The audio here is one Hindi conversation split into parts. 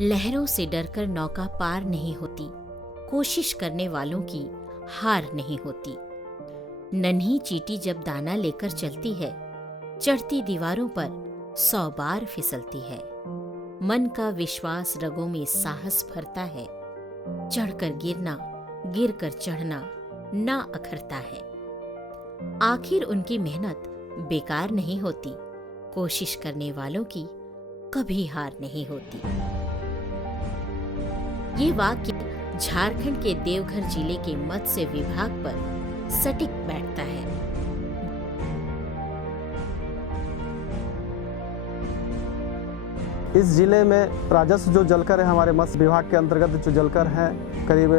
लहरों से डरकर नौका पार नहीं होती, कोशिश करने वालों की हार नहीं होती। नन्ही चींटी जब दाना लेकर चलती है, चढ़ती दीवारों पर 100 बार फिसलती है। मन का विश्वास रगों में साहस भरता है, चढ़कर गिरना, गिरकर चढ़ना ना अखरता है। आखिर उनकी मेहनत बेकार नहीं होती, कोशिश करने वालों की कभी हार नहीं होती। ये वाक्य झारखंड के देवघर जिले के मत्स्य विभाग पर सटीक बैठता है। इस जिले में राजस्व जो जलकर है, हमारे मत्स्य विभाग के अंतर्गत जो जलकर है, करीब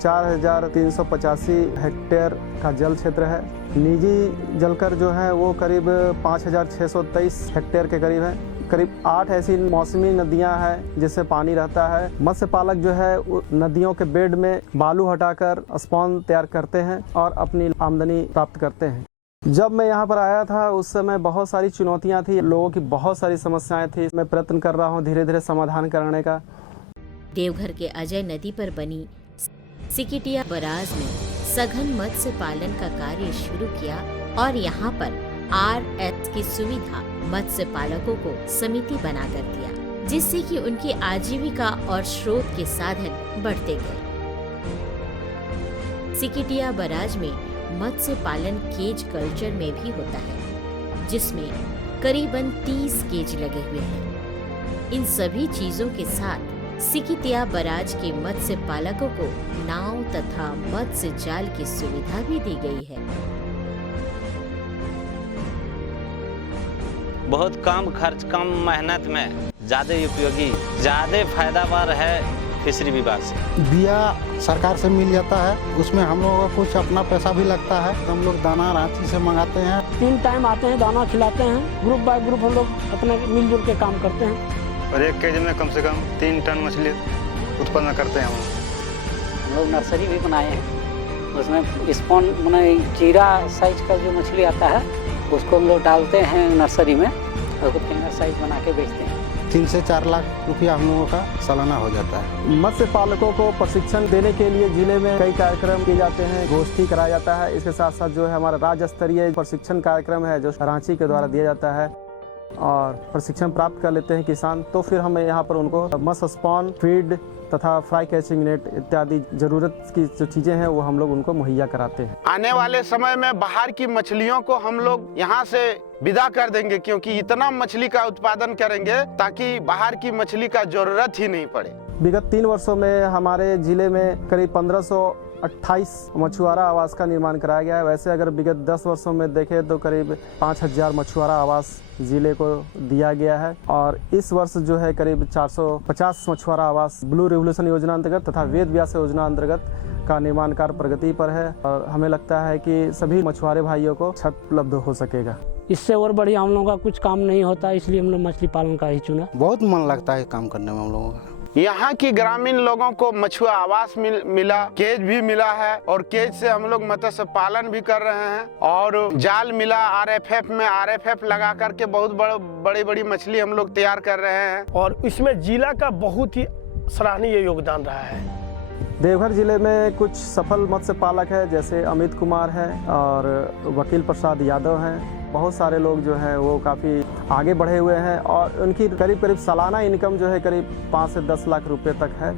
4,385 हेक्टेयर का जल क्षेत्र है। निजी जलकर जो है वो करीब 5,623 हेक्टेयर के करीब है। करीब 8 ऐसी मौसमी नदियां हैं जिससे पानी रहता है। मत्स्य पालक जो है नदियों के बेड में बालू हटाकर स्पॉन तैयार करते हैं और अपनी आमदनी प्राप्त करते हैं। जब मैं यहाँ पर आया था उस समय बहुत सारी चुनौतियाँ थी, लोगों की बहुत सारी समस्याएं थी। मैं प्रयत्न कर रहा हूँ धीरे धीरे समाधान करने का। देवघर के अजय नदी पर बनी सिकिटिया बराज में सघन मत्स्य पालन का कार्य शुरू किया और यहाँ पर RS की सुविधा मत्स्य पालकों को समिति बनाकर दिया, जिससे कि उनकी आजीविका और स्रोत के साधन बढ़ते गए। सिकिटिया बराज में मत्स्य पालन केज कल्चर में भी होता है, जिसमें करीबन 30 केज लगे हुए हैं। इन सभी चीजों के साथ सिकिटिया बराज के मत्स्य पालकों को नाव तथा मत्स्य जाल की सुविधा भी दी गई है। बहुत कम खर्च, कम मेहनत में ज़्यादा उपयोगी, ज़्यादा फायदावार है फिशरी विभाग से। बिया सरकार से मिल जाता है, उसमें हम लोगों का कुछ अपना पैसा भी लगता है। हम लोग दाना रांची से मंगाते हैं। 3 टाइम आते हैं, दाना खिलाते हैं। ग्रुप बाय ग्रुप हम लोग अपने मिलजुल के काम करते हैं और 1 केजी में कम से कम 3 टन मछली उत्पन्न करते हैं। हम लोग नर्सरी भी बनाए हैं, उसमें स्पॉन चीरा साइज का जो मछली आता है उसको हम लोग डालते हैं नर्सरी में और उसको फिंगर साइज बना के बेचते हैं। 3 से 4 लाख रुपया हम लोगों का सालाना हो जाता है। मत्स्य पालकों को प्रशिक्षण देने के लिए जिले में कई कार्यक्रम किए जाते हैं, गोष्ठी कराया जाता है। इसके साथ साथ जो है हमारा राज्य स्तरीय प्रशिक्षण कार्यक्रम है जो रांची के द्वारा दिया जाता है और प्रशिक्षण प्राप्त कर लेते हैं किसान। तो फिर हमें यहाँ पर उनको मत्स्य स्पॉन, फीड तथा फ्राई कैचिंग नेट इत्यादि जरूरत की जो चीजें हैं वो हम लोग उनको मुहैया कराते हैं। आने वाले समय में बाहर की मछलियों को हम लोग यहाँ से विदा कर देंगे, क्योंकि इतना मछली का उत्पादन करेंगे ताकि बाहर की मछली का जरूरत ही नहीं पड़े। विगत 3 वर्षों में हमारे जिले में करीब 1528 मछुआरा आवास का निर्माण कराया गया है। वैसे अगर विगत 10 वर्षों में देखें तो करीब 5000 मछुआरा आवास जिले को दिया गया है और इस वर्ष जो है करीब 450 मछुआरा आवास ब्लू रिवोल्यूशन योजना अंतर्गत तथा वेद व्यास योजना अंतर्गत का निर्माण कार्य प्रगति पर है और हमें लगता है कि सभी मछुआरे भाइयों को छत उपलब्ध हो सकेगा। इससे और बढ़िया हम लोगों का कुछ काम नहीं होता, इसलिए हम लोग मछली पालन का ही चुना। बहुत मन लगता है काम करने में हम लोगों का। यहाँ की ग्रामीण लोगों को मछुआ आवास मिला, केज भी मिला है और केज से हम लोग मत्स्य पालन भी कर रहे हैं और जाल मिला RFF में, RFF लगा करके बहुत बड़ी मछली हम लोग तैयार कर रहे हैं और इसमें जिला का बहुत ही सराहनीय योगदान रहा है। देवघर जिले में कुछ सफल मत्स्य पालक है, जैसे अमित कुमार है और वकील प्रसाद यादव हैं। बहुत सारे लोग जो हैं वो काफ़ी आगे बढ़े हुए हैं और उनकी करीब सालाना इनकम जो है करीब 5 से 10 लाख रुपए तक है।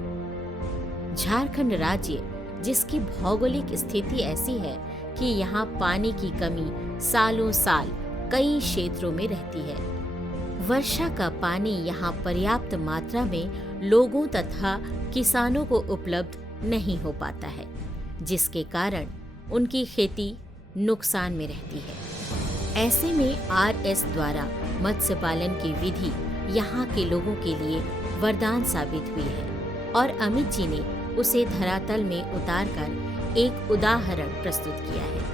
झारखंड राज्य जिसकी भौगोलिक स्थिति ऐसी है कि यहाँ पानी की कमी सालों साल कई क्षेत्रों में रहती है। वर्षा का पानी यहाँ पर्याप्त मात्रा में लोगों तथा किसानों को उपलब्ध नहीं हो पाता है, जिसके कारण उनकी खेती नुकसान में रहती है। ऐसे में RS द्वारा मत्स्य पालन की विधि यहाँ के लोगों के लिए वरदान साबित हुई है और अमित जी ने उसे धरातल में उतारकर एक उदाहरण प्रस्तुत किया है।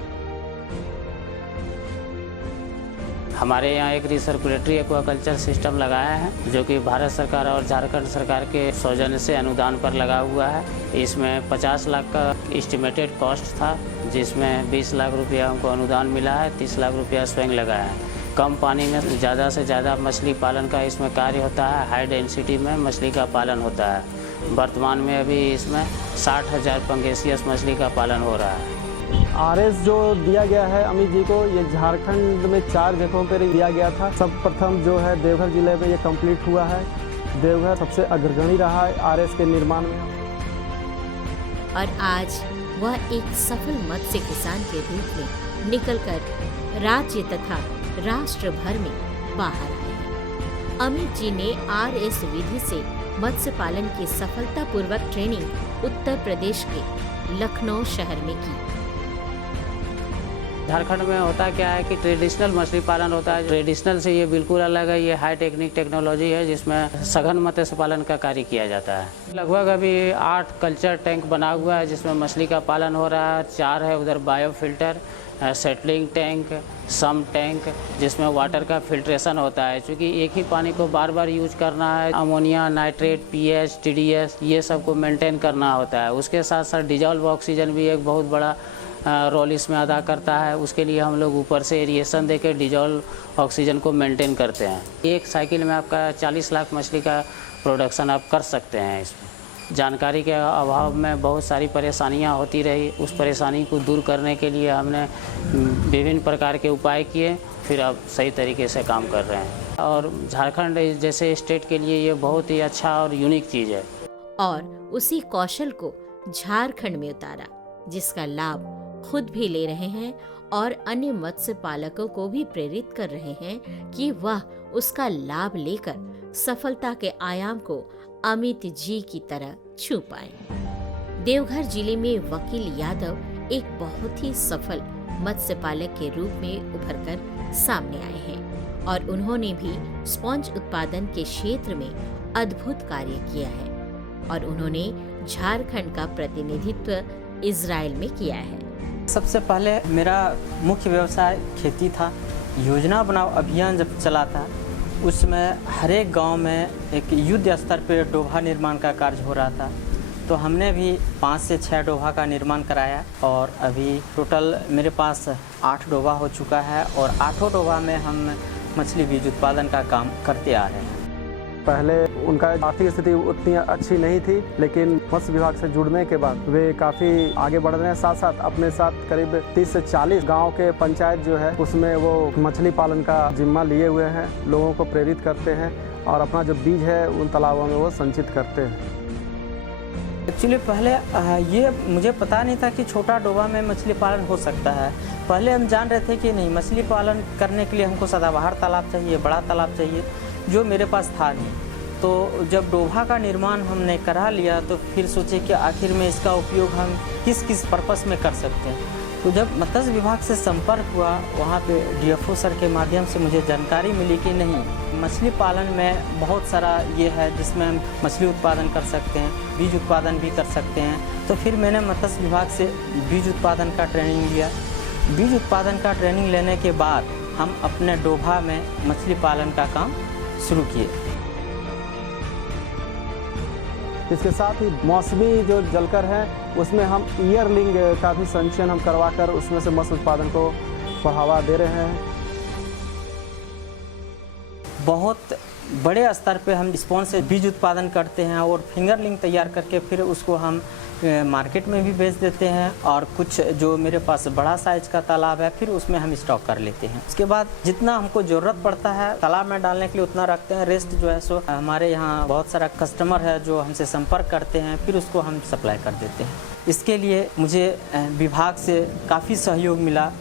हमारे यहाँ एक रिसर्कुलेटरी एक्वाकल्चर सिस्टम लगाया है जो कि भारत सरकार और झारखंड सरकार के सौजन्य से अनुदान पर लगा हुआ है। इसमें 50 लाख का एस्टिमेटेड कॉस्ट था, जिसमें 20 लाख रुपया हमको अनुदान मिला है, 30 लाख रुपया स्वयं लगाया है। कम पानी में ज़्यादा से ज़्यादा मछली पालन का इसमें कार्य होता है। हाई डेंसिटी में मछली का पालन होता है। वर्तमान में अभी इसमें 60,000 पंगेसियस मछली का पालन हो रहा है। आरएस जो दिया गया है अमित जी को, ये झारखंड में 4 जगहों पर दिया गया था। सब प्रथम जो है देवघर जिले में ये कंप्लीट हुआ है। देवघर सबसे अग्रगणी रहा है आरएस के निर्माण में। और आज वह एक सफल मत्स्य किसान के रूप में निकलकर राज्य तथा राष्ट्र भर में बाहर आए हैं। अमित जी ने आरएस विधि से मत्स्य पालन की सफलतापूर्वक ट्रेनिंग उत्तर प्रदेश के लखनऊ शहर में की। झारखंड में होता क्या है कि ट्रेडिशनल मछली पालन होता है। ट्रेडिशनल से ये बिल्कुल अलग है। ये हाई टेक्नोलॉजी है जिसमें सघन मत्स्य पालन का कार्य किया जाता है। लगभग अभी 8 कल्चर टैंक बना हुआ है जिसमें मछली का पालन हो रहा है। 4 है उधर बायो फिल्टर, सेटलिंग टैंक, सम टैंक जिसमें वाटर का फिल्ट्रेशन होता है। क्योंकि एक ही पानी को बार बार यूज करना है, अमोनिया, नाइट्रेट, पीएच, टीडीएस ये सब को मेंटेन करना होता है। उसके साथ साथ डिजॉल्व ऑक्सीजन भी एक बहुत बड़ा रोल इसमें अदा करता है। उसके लिए हम लोग ऊपर से एरिएशन देकर डिजॉल्व ऑक्सीजन को मेंटेन करते हैं। एक साइकिल में आपका 40 लाख मछली का प्रोडक्शन आप कर सकते हैं। इसमें जानकारी के अभाव में बहुत सारी परेशानियां होती रही। उस परेशानी को दूर करने के लिए हमने विभिन्न प्रकार के उपाय किए, फिर अब सही तरीके से काम कर रहे हैं। और झारखंड जैसे स्टेट के लिए ये बहुत ही अच्छा और यूनिक चीज़ है। और उसी कौशल को झारखंड में उतारा, जिसका लाभ खुद भी ले रहे हैं और अन्य मत्स्य पालकों को भी प्रेरित कर रहे हैं कि वह उसका लाभ लेकर सफलता के आयाम को अमित जी की तरह छू पाएं। देवघर जिले में वकील यादव एक बहुत ही सफल मत्स्य पालक के रूप में उभरकर सामने आए हैं और उन्होंने भी स्पॉन्ज उत्पादन के क्षेत्र में अद्भुत कार्य किया है और उन्होंने झारखंड का प्रतिनिधित्व इजराइल में किया है। सबसे पहले मेरा मुख्य व्यवसाय खेती था। योजना बनाओ अभियान जब चला था उसमें हर एक गांव में एक युद्ध स्तर पर डोभा निर्माण का कार्य हो रहा था। तो हमने भी 5 से 6 डोभा का निर्माण कराया और अभी टोटल मेरे पास 8 डोभा हो चुका है और 8 डोभा में हम मछली बीज उत्पादन का काम करते आ रहे हैं। पहले उनका आर्थिक स्थिति उतनी अच्छी नहीं थी, लेकिन मत्स्य विभाग से जुड़ने के बाद वे काफ़ी आगे बढ़ रहे हैं। साथ साथ अपने साथ करीब 30 से 40 गांव के पंचायत जो है उसमें वो मछली पालन का जिम्मा लिए हुए हैं। लोगों को प्रेरित करते हैं और अपना जो बीज है उन तालाबों में वो संचित करते हैं। एक्चुअली पहले ये मुझे पता नहीं था कि छोटा डोबा में मछली पालन हो सकता है। पहले हम जान रहे थे कि नहीं, मछली पालन करने के लिए हमको सदाबहार तालाब चाहिए, बड़ा तालाब चाहिए, जो मेरे पास था नहीं। तो जब डोभा का निर्माण हमने करा लिया तो फिर सोचे कि आखिर में इसका उपयोग हम किस किस पर्पस में कर सकते हैं। तो जब मत्स्य विभाग से संपर्क हुआ, वहाँ पे डीएफओ सर के माध्यम से मुझे जानकारी मिली कि नहीं, मछली पालन में बहुत सारा ये है जिसमें हम मछली उत्पादन कर सकते हैं, बीज उत्पादन भी कर सकते हैं। तो फिर मैंने मत्स्य विभाग से बीज उत्पादन का ट्रेनिंग लिया। बीज उत्पादन का ट्रेनिंग लेने के बाद हम अपने डोभा में मछली पालन का काम शुरू किए। इसके साथ ही मौसमी जो जलकर है उसमें हम ईयरलिंग का भी संचयन हम करवाकर उसमें से मत्स्य उत्पादन को बढ़ावा दे रहे हैं। बहुत बड़े स्तर पे हम स्पॉन्ज से बीज उत्पादन करते हैं और फिंगरलिंग तैयार करके फिर उसको हम मार्केट में भी बेच देते हैं और कुछ जो मेरे पास बड़ा साइज का तालाब है फिर उसमें हम स्टॉक कर लेते हैं। उसके बाद जितना हमको ज़रूरत पड़ता है तालाब में डालने के लिए उतना रखते हैं। रेस्ट जो है सो हमारे यहाँ बहुत सारा कस्टमर है जो हमसे संपर्क करते हैं, फिर उसको हम सप्लाई कर देते हैं। इसके लिए मुझे विभाग से काफ़ी सहयोग मिला।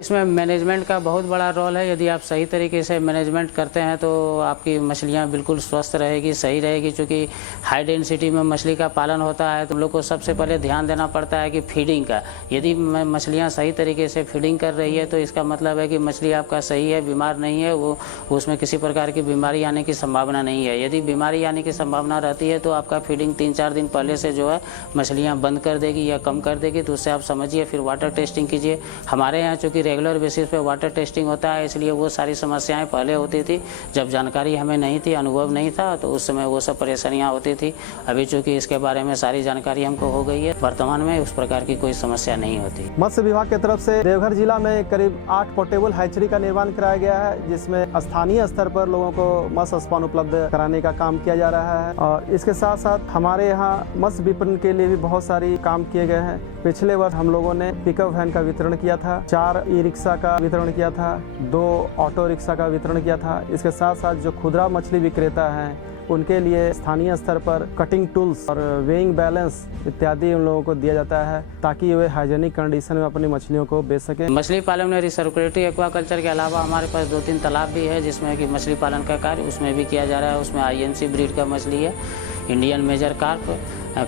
इसमें मैनेजमेंट का बहुत बड़ा रोल है। यदि आप सही तरीके से मैनेजमेंट करते हैं तो आपकी मछलियां बिल्कुल स्वस्थ रहेगी, सही रहेगी। क्योंकि हाई डेंसिटी में मछली का पालन होता है तो हम लोग को सबसे पहले ध्यान देना पड़ता है कि फीडिंग का। यदि मछलियां सही तरीके से फीडिंग कर रही है तो इसका मतलब है कि मछली आपका सही है, बीमार नहीं है, वो उसमें किसी प्रकार की बीमारी आने की संभावना नहीं है। यदि बीमारी आने की संभावना रहती है तो आपका फीडिंग 3-4 दिन पहले से जो है मछलियाँ बंद कर देगी या कम कर देगी। तो उससे आप समझिए, फिर वाटर टेस्टिंग कीजिए। हमारे यहाँ चूँकि रेगुलर बेसिस पे वाटर टेस्टिंग होता है, इसलिए वो सारी समस्याएं पहले होती थी। जब जानकारी हमें नहीं थी, अनुभव नहीं था, तो उस समय वो सब परेशानियां होती थी। अभी चूँकि इसके बारे में सारी जानकारी हमको हो गई है, वर्तमान में उस प्रकार की कोई समस्या नहीं होती। मत्स्य विभाग की तरफ से देवघर जिला में करीब 8 पोर्टेबल हैचरी का निर्माण कराया गया है, जिसमें स्थानीय स्तर पर लोगों को मत्स्य स्पान उपलब्ध कराने का काम किया जा रहा है। और इसके साथ साथ हमारे यहाँ मत्स्य विपणन के लिए भी बहुत सारी काम किए गए हैं। पिछले वर्ष हम लोगों ने पिकअप वैन का वितरण किया था, 4 ई रिक्शा का वितरण किया था, 2 ऑटो रिक्शा का वितरण किया था। इसके साथ साथ जो खुदरा मछली विक्रेता हैं उनके लिए स्थानीय स्तर पर कटिंग टूल्स और वेइंग बैलेंस इत्यादि उन लोगों को दिया जाता है, ताकि वे हाइजेनिक कंडीशन में अपनी मछलियों को बेच सकें। मछली पालन में रिसर्कुलेटरी एक्वाकल्चर के अलावा हमारे पास 2-3 तालाब भी है, जिसमें कि मछली पालन का कार्य उसमें भी किया जा रहा है। उसमें INC ब्रीड का मछली है, इंडियन मेजर कार्प,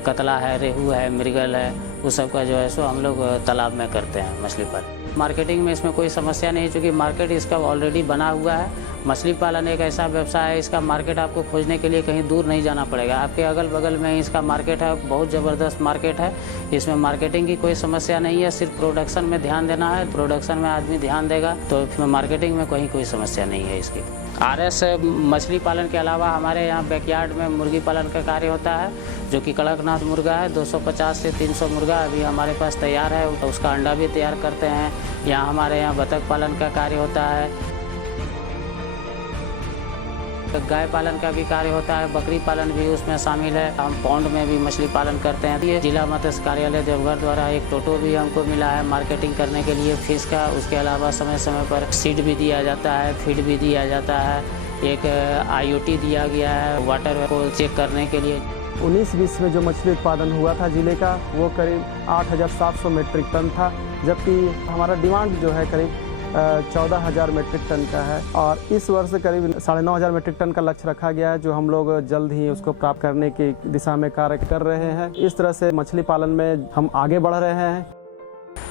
कतला है, रेहू है, मृगल है, उस सब का जो है सो हम लोग तालाब में करते हैं मछली पालन। मार्केटिंग में इसमें कोई समस्या नहीं, क्योंकि मार्केट इसका ऑलरेडी बना हुआ है। मछली पालन एक ऐसा व्यवसाय है, इसका मार्केट आपको खोजने के लिए कहीं दूर नहीं जाना पड़ेगा। आपके अगल बगल में इसका मार्केट है, बहुत ज़बरदस्त मार्केट है। इसमें मार्केटिंग की कोई समस्या नहीं है, सिर्फ प्रोडक्शन में ध्यान देना है। प्रोडक्शन में आदमी ध्यान देगा तो मार्केटिंग में कहीं कोई समस्या नहीं है इसकी। RS मछली पालन के अलावा हमारे यहाँ बैकयार्ड में मुर्गी पालन का कार्य होता है, जो कि कड़कनाथ मुर्गा है। 250 से 300 मुर्गा अभी हमारे पास तैयार है, उसका अंडा भी तैयार करते हैं। यहाँ हमारे यहाँ बतख पालन का कार्य होता है, गाय पालन का भी कार्य होता है, बकरी पालन भी उसमें शामिल है। हम पौंड में भी मछली पालन करते हैं। ये जिला मत्स्य कार्यालय देवघर द्वारा एक टोटो भी हमको मिला है मार्केटिंग करने के लिए फिश का। उसके अलावा समय समय पर सीड भी दिया जाता है, फीड भी दिया जाता है। एक IoT दिया गया है वाटर को चेक करने के लिए। 19-20 में जो मछली उत्पादन हुआ था जिले का, वो करीब 8,700 मीट्रिक टन था, जबकि हमारा डिमांड जो है करीब 14,000 मीट्रिक टन का है। और इस वर्ष करीब 9,500 मीट्रिक टन का लक्ष्य रखा गया है, जो हम लोग जल्द ही उसको प्राप्त करने की दिशा में कार्य कर रहे हैं। इस तरह से मछली पालन में हम आगे बढ़ रहे हैं।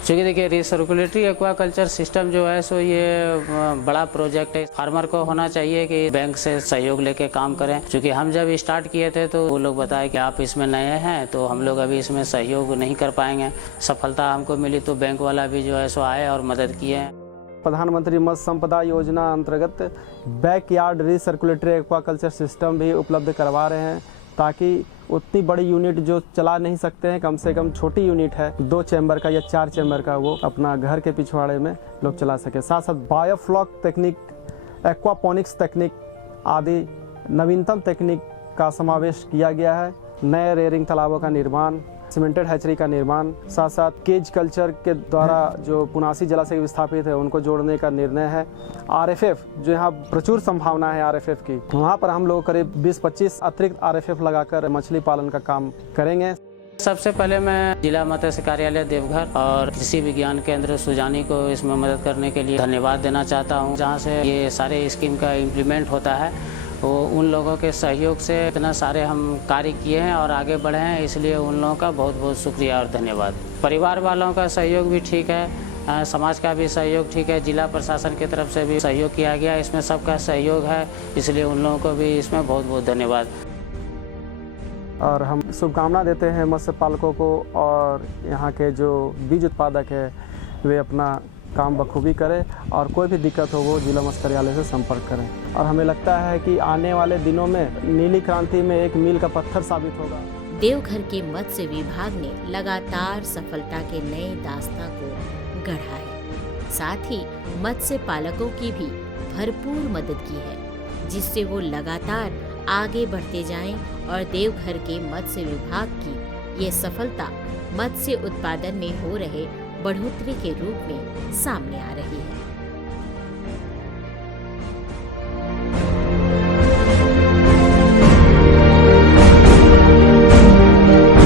चूँकि देखिए रिसर्कुलेटरी एक्वाकल्चर सिस्टम जो है सो ये बड़ा प्रोजेक्ट है। फार्मर को होना चाहिए कि बैंक से सहयोग लेके काम करें। क्योंकि हम जब स्टार्ट किए थे तो वो लोग बताए कि आप इसमें नए हैं, तो हम लोग अभी इसमें सहयोग नहीं कर पाएंगे। सफलता हमको मिली तो बैंक वाला भी जो है सो आए और मदद किए। प्रधानमंत्री मत्स्य संपदा योजना अंतर्गत बैकयार्ड रिसर्कुलेटरी एक्वाकल्चर सिस्टम भी उपलब्ध करवा रहे हैं, ताकि उतनी बड़ी यूनिट जो चला नहीं सकते हैं, कम से कम छोटी यूनिट है 2 चैम्बर का या 4 चैम्बर का, वो अपना घर के पिछवाड़े में लोग चला सके। साथ साथ बायोफ्लॉक तकनीक, एक्वापोनिक्स तकनीक आदि नवीनतम तकनीक का समावेश किया गया है। नए रेयरिंग तालाबों का निर्माण, सीमेंटेड हैचरी का निर्माण, साथ साथ केज कल्चर के द्वारा जो पुनासी जलाशय स्थापित है उनको जोड़ने का निर्णय है। RFF जो यहाँ प्रचुर संभावना है RFF की, वहाँ पर हम लोग करीब 20-25 अतिरिक्त RFF लगाकर मछली पालन का काम करेंगे। सबसे पहले मैं जिला मत्स्य कार्यालय देवघर और कृषि विज्ञान केंद्र सुजानी को इसमें मदद करने के लिए धन्यवाद देना चाहता हूँ। जहाँ से ये सारे स्कीम का इम्प्लीमेंट होता है, वो उन लोगों के सहयोग से इतना सारे हम कार्य किए हैं और आगे बढ़े हैं, इसलिए उन लोगों का बहुत बहुत शुक्रिया और धन्यवाद। परिवार वालों का सहयोग भी ठीक है, समाज का भी सहयोग ठीक है, जिला प्रशासन की तरफ से भी सहयोग किया गया, इसमें सबका सहयोग है, इसलिए उन लोगों को भी इसमें बहुत बहुत धन्यवाद। और हम शुभकामना देते हैं मत्स्य पालकों को, और यहाँ के जो बीज उत्पादक है वे अपना काम बखूबी करें, और कोई भी दिक्कत हो वो जिला मत्स्य कार्यालय से संपर्क करें। और हमें लगता है कि आने वाले दिनों में नीली क्रांति में एक मील का पत्थर साबित होगा। देवघर के मत्स्य विभाग ने लगातार सफलता के नए दास्तां को गढ़ा है। साथ ही मत्स्य पालकों की भी भरपूर मदद की है, जिससे वो लगातार आगे बढ़ते जाएं और देवघर के मत्स्य विभाग की ये सफलता मत्स्य उत्पादन में हो रहे बढ़ोतरी के रूप में सामने आ रही है।